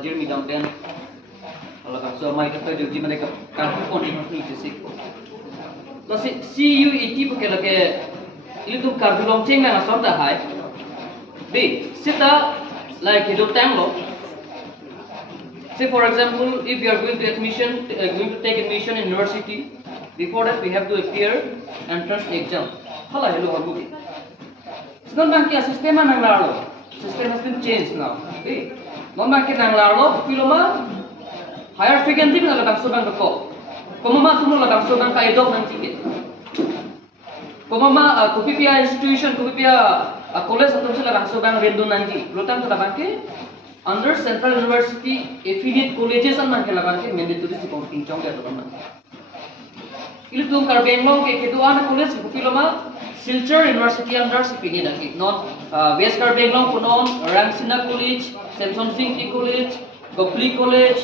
majir midang den ala ka so mai ka to ji mane ka continuously basic to CUET ke lage itu karbulong cheng na so da hai di sita like itu tang lo. Say for example, if you are going to take admission in university, before that we have to appear entrance exam. Hello harbu ki. Sekarang bangki sistem nang laro. System has been changed now. Okay. Non bangki nang laro piloma higher secondary na labang sobang ko. Komama tumo labang sobang ka edok nang tiket. Komama kupipia institution kupipia college atau sila labang sobang rendu nang ti. Rotan to labangki under Central University affiliate colleges an man ke labangki mandatory supporting chong ya to man. Ilu tum Karbenglong ke keduan college kupiloma Silchar University under CPD lagi, non West Karbenglong punon Rangsina College, Samson Singh College, Gopli College,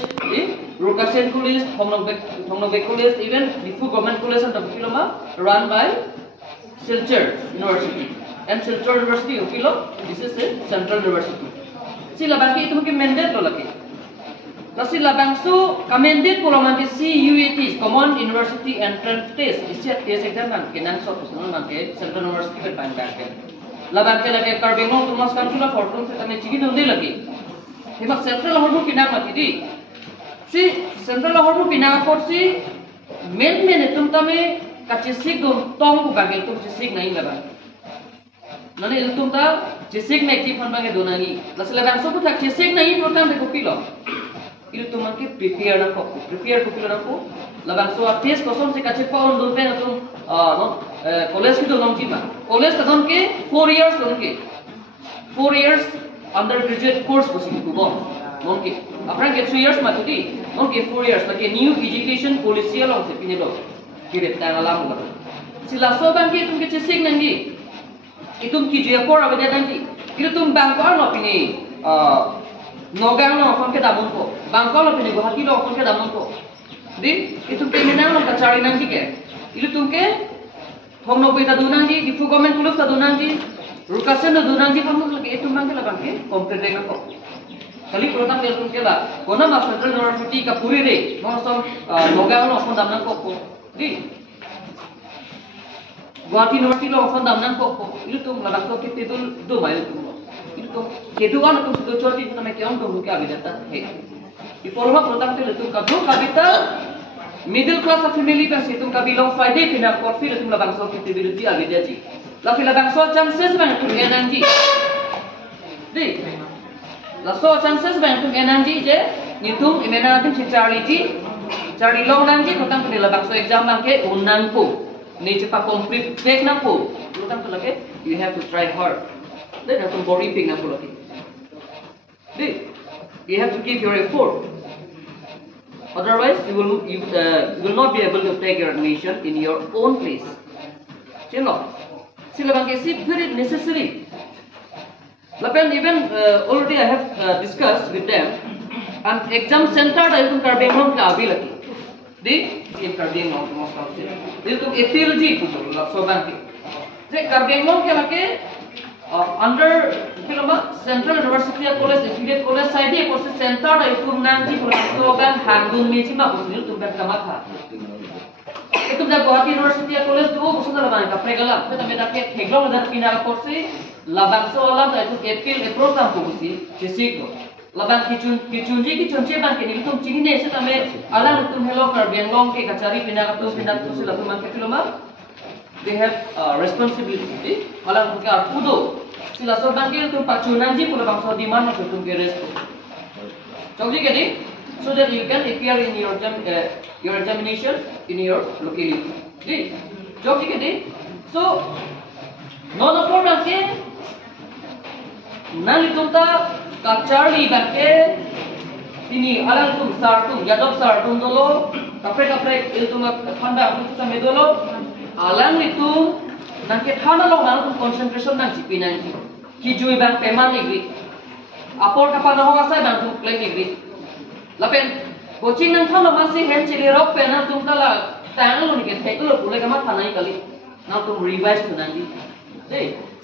Rukasen College, Hongnobek College, even Difu Government College and Kupiloma run by Silchar University. And Silchar University Upilo, this is a Central University. Sila bangki itu mungkin mandate lo lagi. Nasi labangsu commended pulau CUET Common University Entrance Test. Isiat test exam kan kenang so personal mangke Central University berpan kan. Labangke lagi Karbenglong tumas kan cula fortune se tane cigi nundi lagi. Hemat Central horbu kinang mati di. Si Central horbu kinang porsi main itu tame kacisik dong tong bagai itu cisik naik labang. Nani itu ta cisik naik tipan bagai donangi. Nasi labangsu pun tak cisik naik program dekopi lo. Itu tuh mungkin prepare aku, labang so artis kosong si kacip pa on dulpen atau college kita dong cima, college kadang ke 4 years dong ke, 4 years undergraduate course kosi itu bom, mungkin, apa ke 3 years matu di, mungkin 4 years, lagi new education policy long se pini lo, kira tanggal lama lah, si laso bang ke itu ke cesing nanti, itu kijia kor apa dia nanti, itu tuh bang kor lo pini, Nogang lo kon ke damun ko, Bangkok lo pini Guwahati lo kon ke damun ko. Di itu pemenang lo kacari nanti ke. Itu tungke Hongnobek ta dunang di Difu Government College ta dunang di Rukasen ta dunang di kon lagi itu mang ke labang ke komplete dengan ko. Kali protang del tungke la kona ma Central University ka puri re mo som Nogang lo kon damun ko. Di Guwahati University lo kon damun ko. Itu tung labang ko ke titul do mai tung. Itu keduan untuk sudah cuci itu namanya kian tuh mungkin abis datang. Di forma pertama itu itu kabur kabita middle class family kan situ kabilang faide pindah profil itu labang so kita biru dia abis jadi. Lalu labang so chances banyak tuh energi. Di, lalu so chances banyak tuh energi je. Itu imena nanti cari long nanti pertama tu labang so exam bangke unang po. Ni cepat complete back na po. Pertama tu lagi you have to try hard. Then have some body ping na lagi. You have to give your effort. Otherwise, you will not be able to take your admission in your own place. Sila bangke si very necessary. Lapan even already I have discussed with them. And exam center da itu Karbenglong ka abi lagi. Di Karbenglong mas kasi. Itu FLG puto so bangke. Je Karbenglong ke lagi under Piloma Central University College affiliate college side dia course center da itu nanti program Handun Mejima usul tu berkama tha. Itu dah Guwahati University College tu usul dah bang ka pregala. Kita meda ke Heglong dar pindah course labang so alam da itu April program tu usi jesik lo. Labang kicunji bang ke ni tu cini ne se tame alam tu hello Karbenglong ke kacari pindah tu sila tu man ke Piloma. They have responsibility. Malang mereka kudo. Sila sorban kiri tu pacunan je pula bangsa di mana tu tu keres tu. Jadi kini, so that you can appear in your examination in your locality. Jadi kini, so non problem ke, nang itu ta kacari bangke ini alang tu sartu, jadab sartu dolo, kapre itu mak khanda itu sampai dolo. Alang itu nangke thana lo nang concentration nang cipi nang hijui bang peman igri apor kapana ho asai bang tu play igri lapen coaching nang thana masih hand chili rock pena tum kala tang lo ni ke thek lo pule kama thana kali nang tum revise tu nang di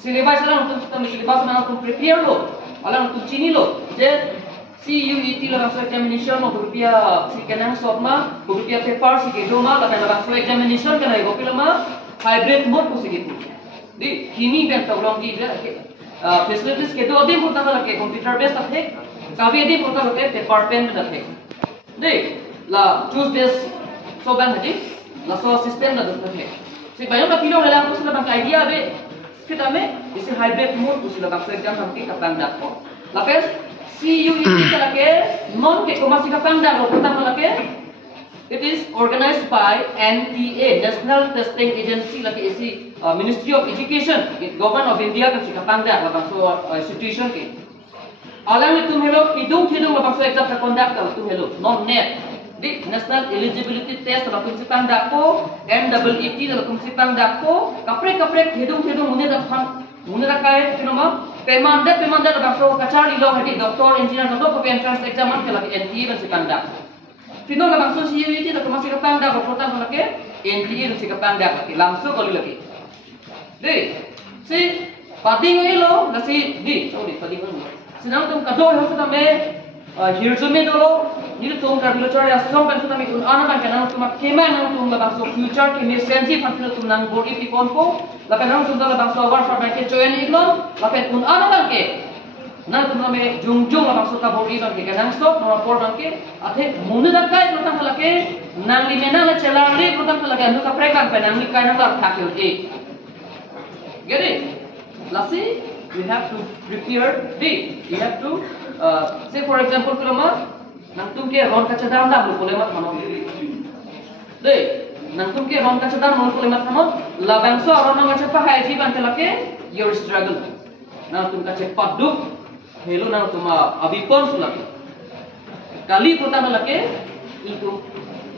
syllabus alang tum syllabus nang tum prepare lo alang tum chini lo je CUET la bangso examination mo rupia si kenang sopma rupia paper si kedoma la bangso examination kana go pilama hybrid mode ko sige di kini ben taglong ki facilities ke do adi purta la ke computer based aphe kabi adi purta la ke paper pen में aphe di la choose based so ban hadi la so system la aphe si bayo la kilo la ko sila bang idea be kita me isi hybrid mode ko sila bang exam ham ki kapang dak ko la pes CUET kalake non ke komasi kapang dak ko purta kalake. It is organized by NTA, National Testing Agency, like AC, Ministry of Education, Government of India, kan si kapanda, labang so institution ke. Alam itu hello, hidung labang so exam conduct kalau itu hello, non net. Di National Eligibility Test labang si kapanda ko, NEET labang si kapanda ko, kaprek hidung mune dah kaya, kenapa? Pemanda labang so kacari lo hati, doktor, engineer, doktor, entrance exam kan lagi NTA kan si kapanda. Pino la bangso CUET la masih kapang dak reportan lagi NTA masih kapang dak lagi langsung kali lagi deh si pading elo nasi di sorry pading elo senang tum kado harus kami hirjume dulu ni tum kami lo cari asal kan kami un anak kan tum kema nang tum la bangso future kami sensi pantil tum nang bori di konpo la kan tum la bangso war for bank join iglon la pen un anak ke na tum me jung la bangso ta bori ban ke kan stop no por ban ke athe mune dakai protam lake nang limena la chelari protam lake anu ka prekan pe nang likai nang la thakyo e get it lasi we have to prepare d you have to say for example kulama nang tum ke ron ka chadam da lu kolemat mano de nang tum ke ron ka chadam non kolemat mano la bangso ron nang cha pa hai ji ban lake your struggle nang tum ka che paduk hello nang tum abipon sulak kali pertama lagi itu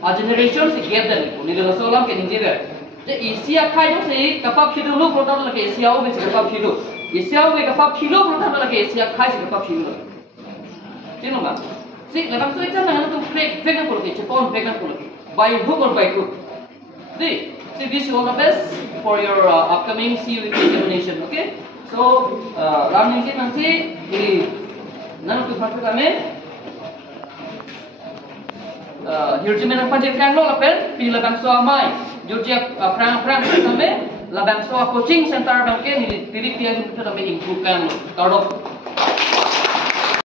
a generation se gap dan itu ni dalam soalan ke ninjira jadi Asia kai tu se kapap kilo lu pertama lagi Asia u be kapap kilo Asia u be kapap kilo pertama lagi Asia kai se kapap kilo tino ba si labang so exam nang tu break kan ko lagi chepon break kan ko lagi by hook or by crook see this is all the best for your upcoming CUET examination okay so ram ninjit nanti di nang tu patu kami hirjimen ang panjat kan lo lapel pi labang so amai jurjia prang sampai labang so coaching center bangke ni tirik dia kita sampai improve kan lo kalau